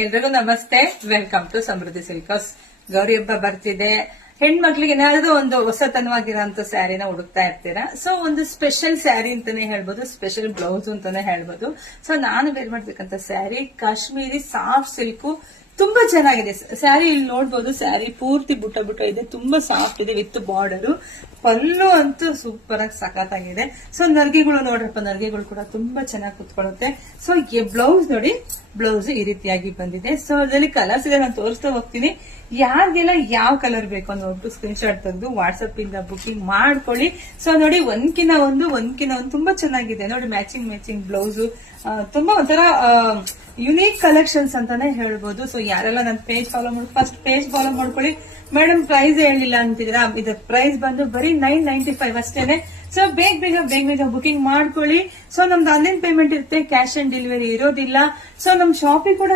ಎಲ್ರಿಗೂ ನಮಸ್ತೆ. Welcome to ಸಮೃದ್ಧಿ ಸಿಲ್ಕಸ್. ಗೌರಿ ಹಬ್ಬ ಬರ್ತಿದೆ. ಹೆಣ್ಮಕ್ಳಿಗೆ ಏನಾದ್ರೂ ಒಂದು ಹೊಸತನವಾಗಿರೋಂತ ಸ್ಯಾರಿನ ಹುಡುಕ್ತಾ ಇರ್ತೀರಾ. ಸೊ ಒಂದು ಸ್ಪೆಷಲ್ ಸ್ಯಾರಿ ಅಂತಾನೆ ಹೇಳ್ಬೋದು, ಸ್ಪೆಷಲ್ ಬ್ಲೌಸ್ ಅಂತಾನೆ ಹೇಳ್ಬೋದು. ಸೊ ನಾನು ವೇರ್ ಮಾಡ್ಬೇಕಂತ ಸ್ಯಾರಿ ಕಾಶ್ಮೀರಿ ಸಾಫ್ಟ್ ಸಿಲ್ಕ್, ತುಂಬಾ ಚೆನ್ನಾಗಿದೆ ಸ್ಯಾರಿ. ಇಲ್ಲಿ ನೋಡ್ಬೋದು, ಸ್ಯಾರಿ ಪೂರ್ತಿ ಬುಟ್ಟ ಬುಟ್ಟ ಇದೆ, ತುಂಬಾ ಸಾಫ್ಟ್ ಇದೆ ವಿತ್ ಬಾರ್ಡರ್. ಪಲ್ಲು ಅಂತೂ ಸೂಪರ್ ಆಗಿ ಸಖತ್ತಾಗಿದೆ. ಸೊ ನರ್ಗೆಗಳು ನೋಡ್ರಪ್ಪ, ನರ್ಗೆಗಳು ಕೂಡ ತುಂಬಾ ಚೆನ್ನಾಗಿ ಕುತ್ಕೊಳ್ಳುತ್ತೆ. ಸೊ ಬ್ಲೌಸ್ ನೋಡಿ, ಬ್ಲೌಸ್ ಈ ರೀತಿಯಾಗಿ ಬಂದಿದೆ. ಸೊ ಅದರಲ್ಲಿ ಕಲರ್ಸ್ ಇದೆ, ನಾನು ತೋರಿಸ್ತಾ ಹೋಗ್ತೀನಿ. ಯಾರಿಗೆಲ್ಲ ಯಾವ ಕಲರ್ ಬೇಕು ಅಂತ ನೋಡ್ಬಿಟ್ಟು ಸ್ಕ್ರೀನ್ ಶಾಟ್ ತೆಗೆದು ವಾಟ್ಸ್ಆಪ್ ಇಂದ ಬುಕಿಂಗ್ ಮಾಡ್ಕೊಳ್ಳಿ. ಸೊ ನೋಡಿ, ಒಂದ್ಕಿನ ಒಂದು ತುಂಬಾ ಚೆನ್ನಾಗಿದೆ ನೋಡಿ. ಮ್ಯಾಚಿಂಗ್ ಬ್ಲೌಸ್, ತುಂಬಾ ಒಂಥರ ಯುನೀಕ್ ಕಲೆಕ್ಷನ್ಸ್ ಅಂತಾನೆ ಹೇಳ್ಬೋದು. ಸೊ ಯಾರೆಲ್ಲ ನನ್ನ ಪೇಜ್ ಫಾಲೋ ಮಾಡಿ, ಫಸ್ಟ್ ಪೇಜ್ ಫಾಲೋ ಮಾಡ್ಕೊಳ್ಳಿ. ಮೇಡಮ್ ಪ್ರೈಸ್ ಹೇಳಿಲ್ಲ ಅಂತಿದ್ದೀರಾ, ಇದು ಪ್ರೈಸ್ ಬಂದು ಬರೀ 995 ಅಷ್ಟೇನೆ. ಸೊ ಬೇಗ ಬುಕಿಂಗ್ ಮಾಡ್ಕೊಳ್ಳಿ. ಸೊ ನಮ್ದು ಆನ್ಲೈನ್ ಪೇಮೆಂಟ್ ಇರುತ್ತೆ, ಕ್ಯಾಶ್ ಆನ್ ಡೆಲಿವರಿ ಇರೋದಿಲ್ಲ. ಸೊ ನಮ್ ಶಾಪಿಗೆ ಕೂಡ